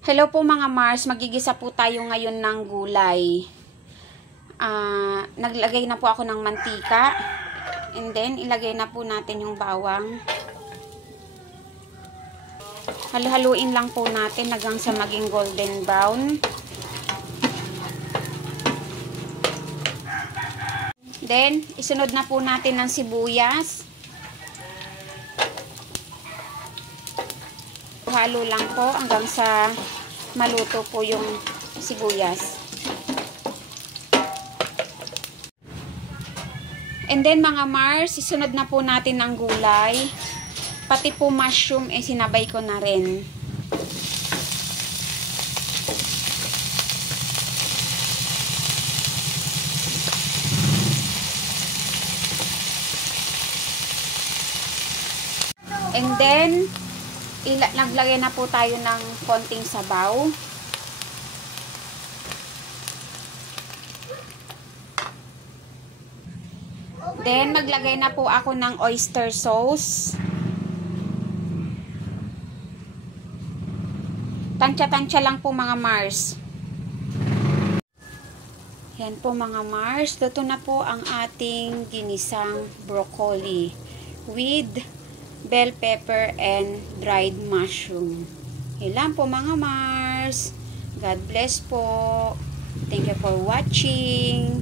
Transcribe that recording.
Hello po mga Mars, magigisa po tayo ngayon ng gulay. Naglagay na po ako ng mantika. And then, ilagay na po natin yung bawang. Halu-haluin lang po natin hanggang sa maging golden brown. Then, isunod na po natin ng sibuyas. Halo lang po hanggang sa maluto po yung sibuyas. And then mga Mars, isunod na po natin ang gulay. Pati po mushroom, sinabay ko na rin. And then, naglagay na po tayo ng konting sabaw. Then, maglagay na po ako ng oyster sauce. Tansya-tansya lang po mga Mars. Yan po mga Mars. Luto na po ang ating ginisang broccoli with bell pepper and dried mushroom. Yan po mga Mars. God bless po. Thank you for watching.